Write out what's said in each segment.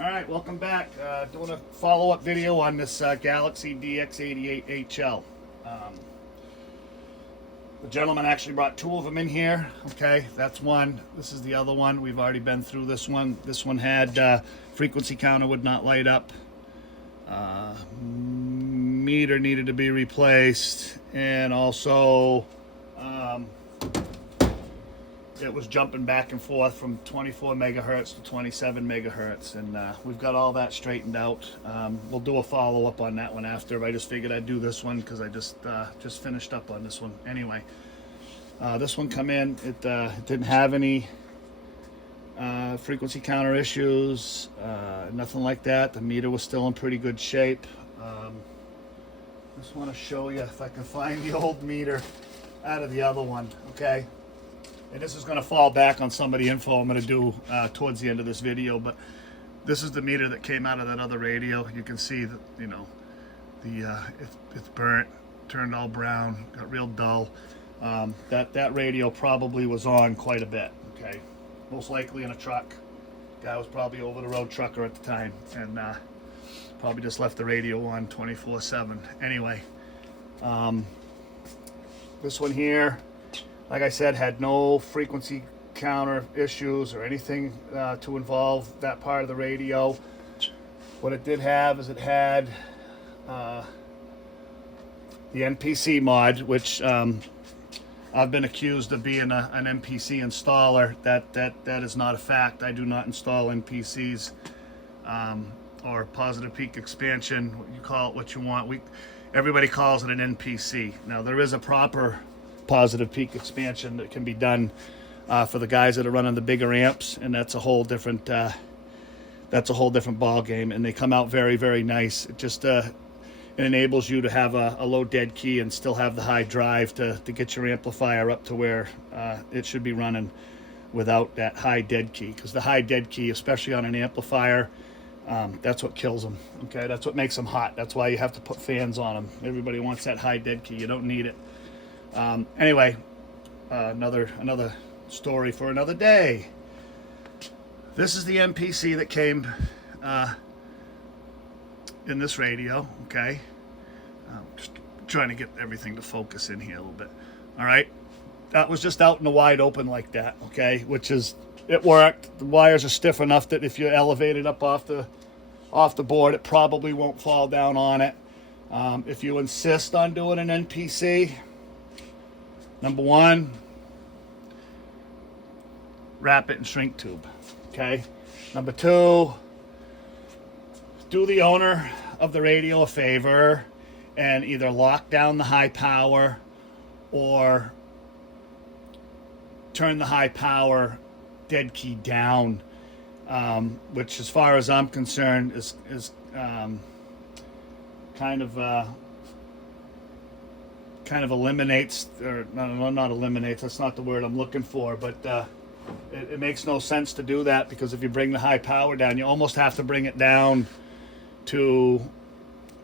Alright, welcome back. Doing a follow-up video on this Galaxy DX88HL. The gentleman actually brought two of them in here. Okay, that's one. This is the other one. We've already been through this one. This one had frequency counter would not light up. Meter needed to be replaced, and also it was jumping back and forth from 24 megahertz to 27 megahertz, and we've got all that straightened out. We'll do a follow-up on that one after. I just figured I'd do this one because I just finished up on this one. Anyway, this one come in. It didn't have any frequency counter issues, nothing like that. The meter was still in pretty good shape. Just want to show you if I can find the old meter out of the other one. Okay. And this is going to fall back on some of the info I'm going to do towards the end of this video, but this is the meter that came out of that other radio. You can see that, you know, it's burnt, turned all brown, got real dull. That radio probably was on quite a bit. Okay, most likely in a truck. Guy was probably over the road trucker at the time, and probably just left the radio on 24/7. Anyway, this one here, like I said, had no frequency counter issues or anything to involve that part of the radio. What it did have is it had the NPC mod, which I've been accused of being an NPC installer. That is not a fact. I do not install NPCs or positive peak expansion. You call it what you want. Everybody calls it an NPC. Now there is a proper positive peak expansion that can be done for the guys that are running the bigger amps, and that's a whole different ball game, and they come out very, very nice. It just it enables you to have a low dead key and still have the high drive to get your amplifier up to where it should be running without that high dead key, because the high dead key, especially on an amplifier, that's what kills them. Okay, that's what makes them hot. That's why you have to put fans on them. Everybody wants that high dead key. You don't need it. Anyway, another story for another day. This is the MPC that came in this radio. Okay, just trying to get everything to focus in here a little bit. All right, that was just out in the wide open like that. Okay, it worked. The wires are stiff enough that if you elevate it up off the board, it probably won't fall down on it. If you insist on doing an NPC, number one, wrap it in shrink tube. Okay. Number two, do the owner of the radio a favor and either lock down the high power or turn the high power dead key down, which, as far as I'm concerned, is kind of eliminates, or no, not eliminates, that's not the word I'm looking for, but it makes no sense to do that, because if you bring the high power down, you almost have to bring it down to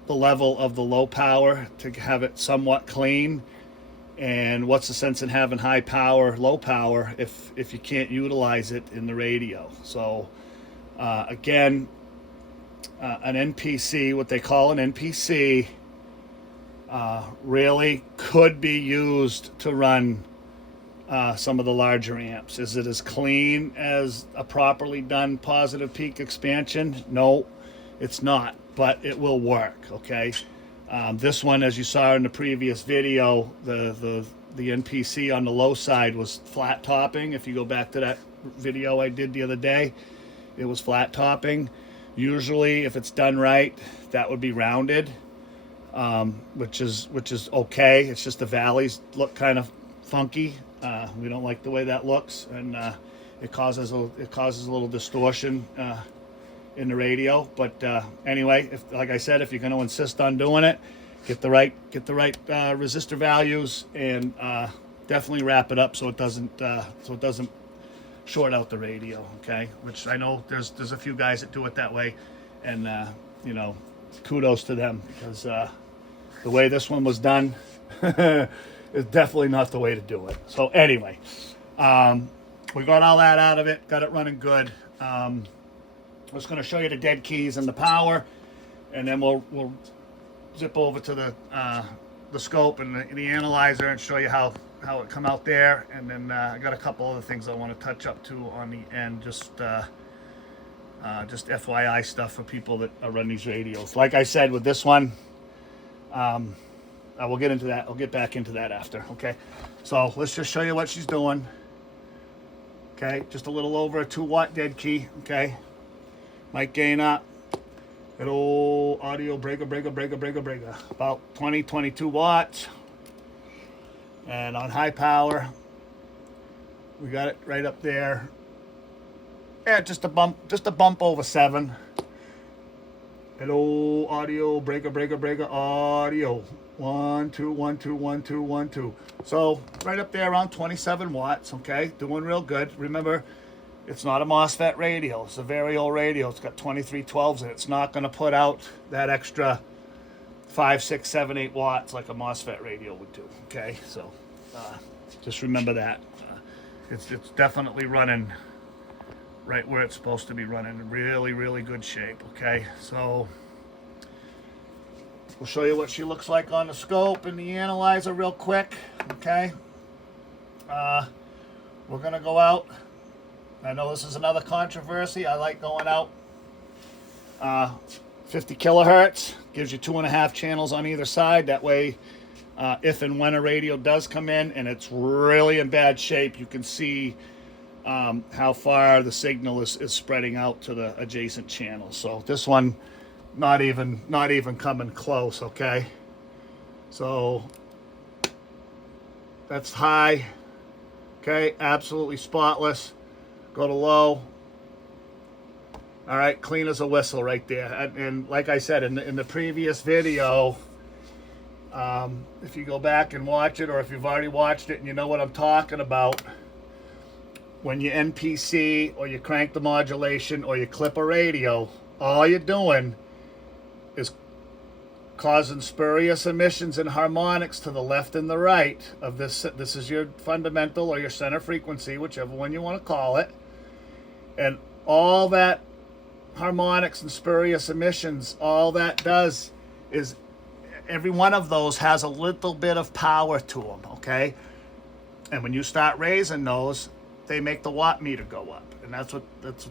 the level of the low power to have it somewhat clean. And what's the sense in having high power, low power, if you can't utilize it in the radio? So again, an NPC, what they call an NPC, really could be used to run some of the larger amps. Is it as clean as a properly done positive peak expansion? No, it's not, but it will work. Okay, this one, as you saw in the previous video, the NPC on the low side was flat topping. If you go back to that video I did the other day, it was flat topping. Usually, if it's done right, that would be rounded. Which is okay. It's just the valleys look kind of funky. We don't like the way that looks, and it causes a little distortion in the radio. But anyway, like I said, if you're going to insist on doing it, get the right resistor values, and definitely wrap it up so it doesn't short out the radio. Okay, which I know there's a few guys that do it that way, and you know, kudos to them, because the way this one was done is definitely not the way to do it. So anyway, we got all that out of it, got it running good. I'm just going to show you the dead keys and the power, and then we'll zip over to the scope and the analyzer and show you how it come out there. And then I got a couple other things I want to touch up to on the end, just FYI stuff for people that run these radios. Like I said, with this one, I will get into that. I'll get back into that after. Okay, so let's just show you what she's doing. Okay, just a little over a 2-watt dead key. Okay, mic gain up. Little audio breaker, about 22 watts. And on high power, we got it right up there. Yeah, just a bump over 7. Little audio breaker, audio. 1 2 1 2 1 2 1 2. So right up there around 27 watts. Okay, doing real good. Remember, it's not a MOSFET radio. It's a very old radio. It's got 2312s in it. It's not going to put out that extra 5, 6, 7, 8 watts like a MOSFET radio would do. Okay, so just remember that. It's definitely running right where it's supposed to be running. In really good shape. Okay, so we'll show you what she looks like on the scope and the analyzer real quick. Okay, we're going to go out. I know this is another controversy. I like going out 50 kilohertz. Gives you 2.5 channels on either side. That way, if and when a radio does come in and it's really in bad shape, you can see how far the signal is spreading out to the adjacent channel. So this one, not even coming close. Okay, so that's high. Okay, absolutely spotless. Go to low. All right, clean as a whistle right there. And like I said in the previous video, if you go back and watch it, or if you've already watched it and you know what I'm talking about, when you NPC or you crank the modulation or you clip a radio, all you're doing is causing spurious emissions and harmonics to the left and the right of this. This is your fundamental or your center frequency, whichever one you want to call it. And all that harmonics and spurious emissions, all that does is every one of those has a little bit of power to them, okay? And when you start raising those, they make the watt meter go up. And that's what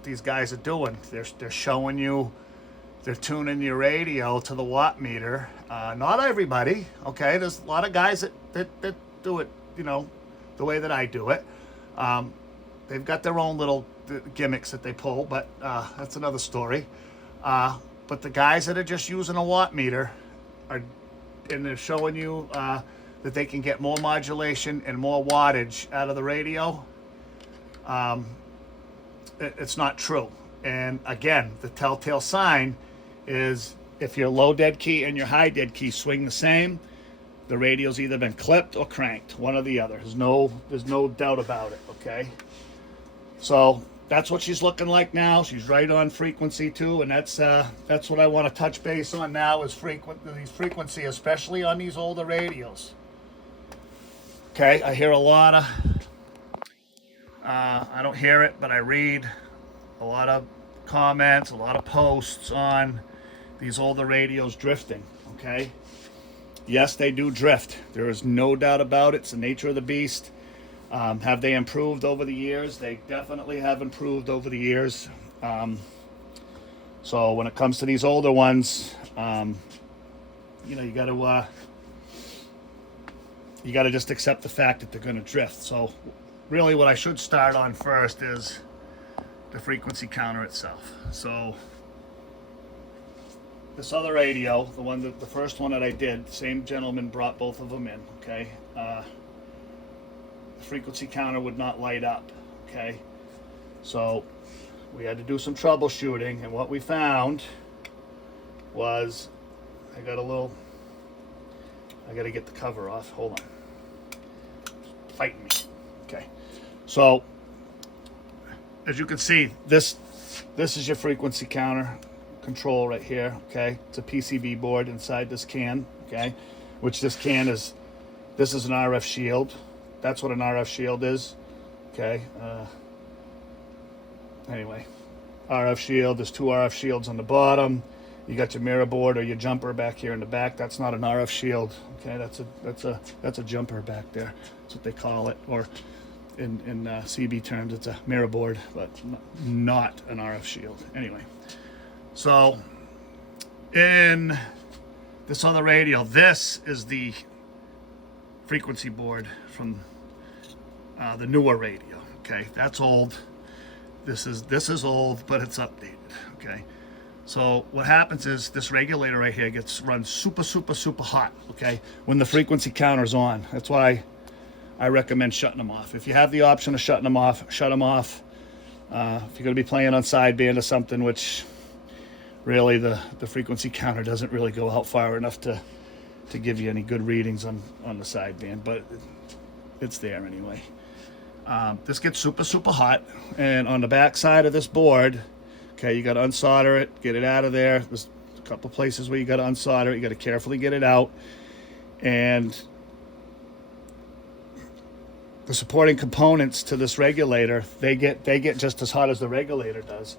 these guys are doing. They're showing you, they're tuning your radio to the watt meter. Not everybody, okay? There's a lot of guys that do it, you know, the way that I do it. They've got their own little gimmicks that they pull, but that's another story. But the guys that are just using a watt meter and they're showing you that they can get more modulation and more wattage out of the radio, it's not true. And again, the telltale sign is if your low dead key and your high dead key swing the same, the radio's either been clipped or cranked, one or the other. There's no doubt about it. Okay, so that's what she's looking like now. She's right on frequency too, and that's what I want to touch base on now is frequency, especially on these older radios. Okay, I hear a lot of I don't hear it, but I read a lot of comments, a lot of posts on these older radios drifting. Okay, yes, they do drift. There is no doubt about it. It's the nature of the beast. Have they improved over the years? They definitely have improved over the years. So when it comes to these older ones, you know, you got to just accept the fact that they're going to drift. So really what I should start on first is the frequency counter itself. So this other radio, the first one that I did, the same gentleman brought both of them in. Okay, the frequency counter would not light up. Okay, so we had to do some troubleshooting, and what we found was I got to get the cover off. Hold on, fighting me. Okay, so as you can see, this is your frequency counter control right here. Okay, it's a PCB board inside this can. Okay, which this is an RF shield. That's what an RF shield is. Okay, anyway, RF shield. There's 2 RF shields on the bottom. You got your mirror board or your jumper back here in the back. That's not an RF shield. Okay, that's a jumper back there. That's what they call it, or in CB terms, it's a mirror board, but not an RF shield. Anyway, so in this other radio, this is the frequency board from the newer radio. Okay, that's old. This is old, but it's updated. Okay, so what happens is this regulator right here gets run super hot. Okay, when the frequency counter's on. That's why I recommend shutting them off. If you have the option of shutting them off, shut them off. If you're going to be playing on sideband or something, which really the frequency counter doesn't really go out far enough to give you any good readings on the sideband, but it's there anyway. This gets super hot, and on the back side of this board, okay, you got to unsolder it, get it out of there. There's a couple places where you got to unsolder it. You got to carefully get it out, and the supporting components to this regulator, they get just as hot as the regulator does,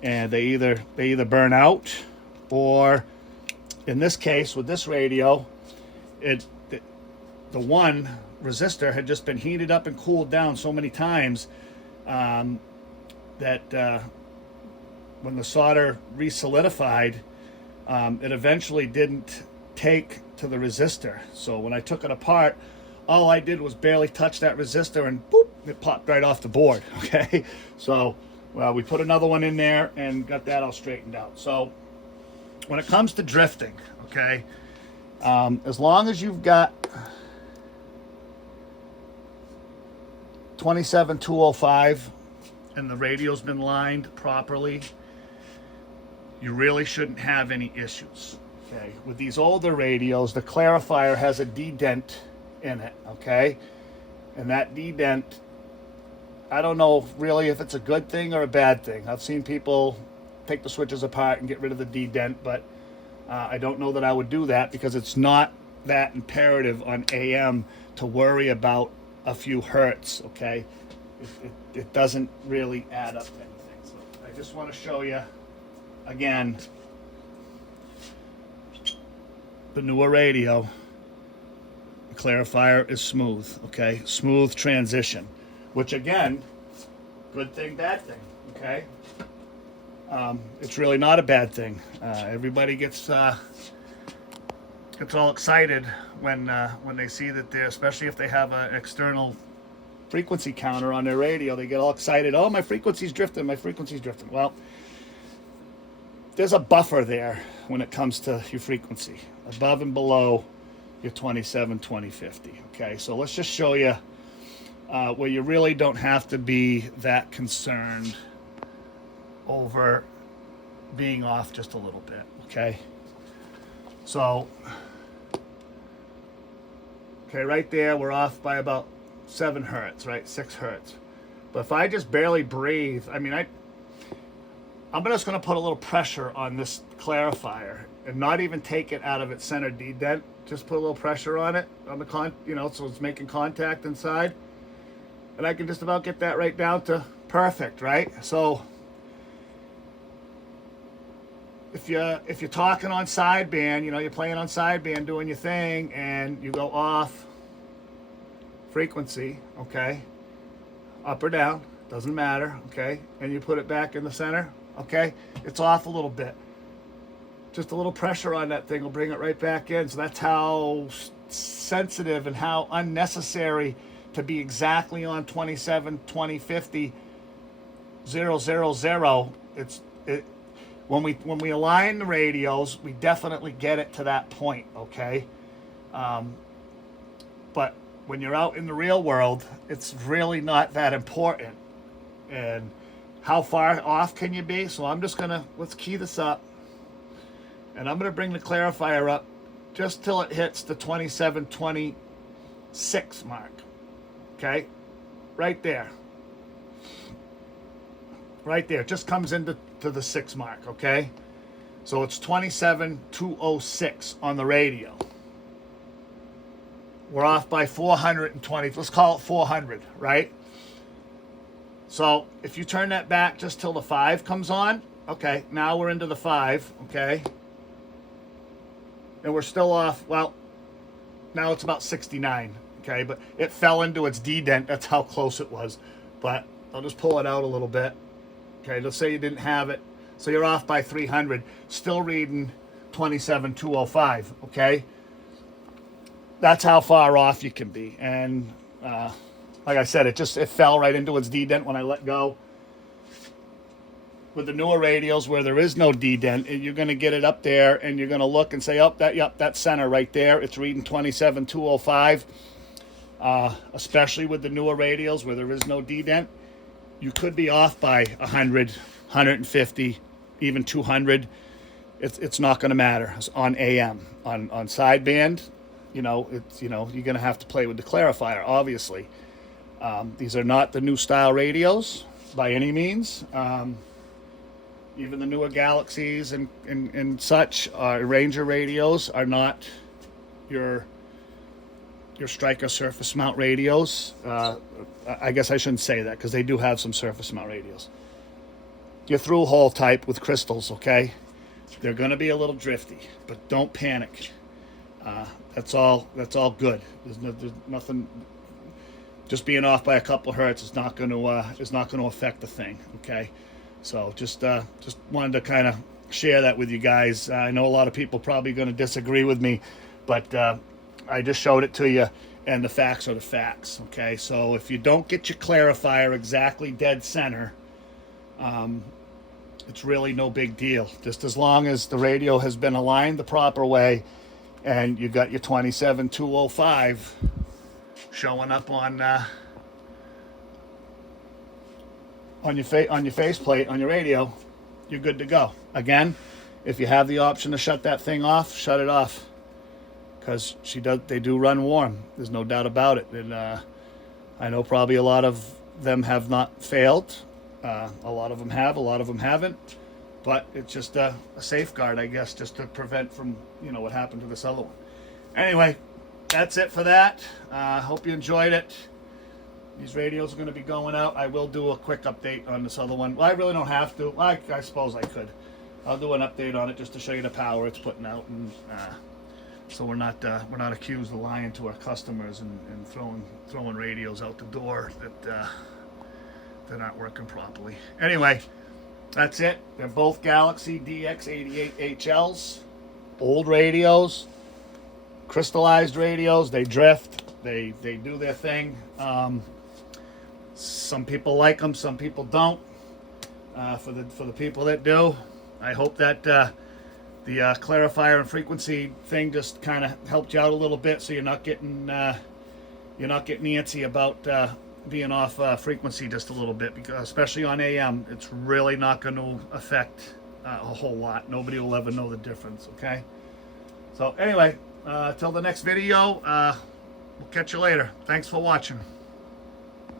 and they either burn out, or in this case with this radio, the one resistor had just been heated up and cooled down so many times that when the solder re-solidified, it eventually didn't take to the resistor. So when I took it apart, all I did was barely touch that resistor, and boop, it popped right off the board. Okay, so we put another one in there and got that all straightened out. So when it comes to drifting, okay, as long as you've got 27205 and the radio's been lined properly, you really shouldn't have any issues. Okay, with these older radios, the clarifier has a D-dent in it, okay, and that D-dent, I don't know really if it's a good thing or a bad thing. I've seen people take the switches apart and get rid of the D-dent, but I don't know that I would do that, because it's not that imperative on AM to worry about a few hertz. Okay, it doesn't really add up to anything. So I just want to show you again the newer radio. The clarifier is smooth. Okay, smooth transition, which again, good thing, bad thing. Okay, it's really not a bad thing. Everybody gets all excited when they see that they're, especially if they have an external frequency counter on their radio, they get all excited. Oh, my frequency's drifting, my frequency's drifting. Well, there's a buffer there when it comes to your frequency, above and below your 27, 2050. Okay, so let's just show you where you really don't have to be that concerned over being off just a little bit. Okay, so right there, we're off by about 7 hertz, right? 6 hertz. But if I just barely breathe, I mean, I'm just going to put a little pressure on this clarifier and not even take it out of its center D-dent. Just put a little pressure on it, on the so it's making contact inside. And I can just about get that right down to perfect, right? So if you're talking on sideband, you're playing on sideband, doing your thing, and you go off frequency, okay, up or down, doesn't matter, okay, and you put it back in the center, okay, it's off a little bit. Just a little pressure on that thing will bring it right back in. So that's how sensitive and how unnecessary to be exactly on 27, 2050, 000. When we align the radios, we definitely get it to that point, okay? But when you're out in the real world, it's really not that important. And how far off can you be? So I'm just gonna, let's key this up. And I'm gonna bring the clarifier up just till it hits the 2726 mark. Okay? Right there. Right there. Just comes into the 6 mark, okay? So it's 27206 on the radio. We're off by 420. Let's call it 400, right? So if you turn that back just till the 5 comes on, okay, now we're into the 5, okay, and we're still off. Well, now it's about 69, okay, but it fell into its D-dent. That's how close it was. But I'll just pull it out a little bit. Okay, let's say you didn't have it. So you're off by 300, still reading 27,205, okay? That's how far off you can be. And like I said, it fell right into its D-dent when I let go. With the newer radios where there is no D-dent, you're going to get it up there and you're going to look and say, oh, that's center right there. It's reading 27,205. Especially with the newer radios where there is no D-dent, you could be off by 100, 150, even 200. It's not going to matter on AM. On sideband, you're going to have to play with the clarifier, obviously. These are not the new style radios by any means. Even the newer Galaxies and such, Ranger radios are not your Striker surface mount radios. I guess I shouldn't say that because they do have some surface mount radios. Your through hole type with crystals, okay? They're going to be a little drifty, but don't panic. That's all good. There's nothing. Just being off by a couple of hertz is not going to affect the thing, okay? So just wanted to kind of share that with you guys. I know a lot of people probably going to disagree with me, but I just showed it to you, and the facts are the facts, okay? So if you don't get your clarifier exactly dead center, it's really no big deal. Just as long as the radio has been aligned the proper way and you got your 27,205 showing up on your faceplate on your radio, you're good to go. Again, if you have the option to shut that thing off, shut it off, because they do run warm. There's no doubt about it. And I know probably a lot of them have not failed. A lot of them have, a lot of them haven't. But it's just a safeguard, I guess, just to prevent from what happened to this other one. Anyway, that's it for that. Hope you enjoyed it. These radios are going to be going out. I will do a quick update on this other one. Well, I really don't have to. I suppose I could. I'll do an update on it just to show you the power it's putting out, and so we're not accused of lying to our customers and throwing radios out the door that they're not working properly. Anyway, that's it. They're both Galaxy DX88HLs, old radios, crystallized radios. They drift. They do their thing. Some people like them, some people don't. For the people that do, I hope that the clarifier and frequency thing just kind of helped you out a little bit, so you're not getting antsy about being off frequency just a little bit, because especially on AM, it's really not going to affect a whole lot. Nobody will ever know the difference. Okay. So anyway, till the next video, we'll catch you later. Thanks for watching.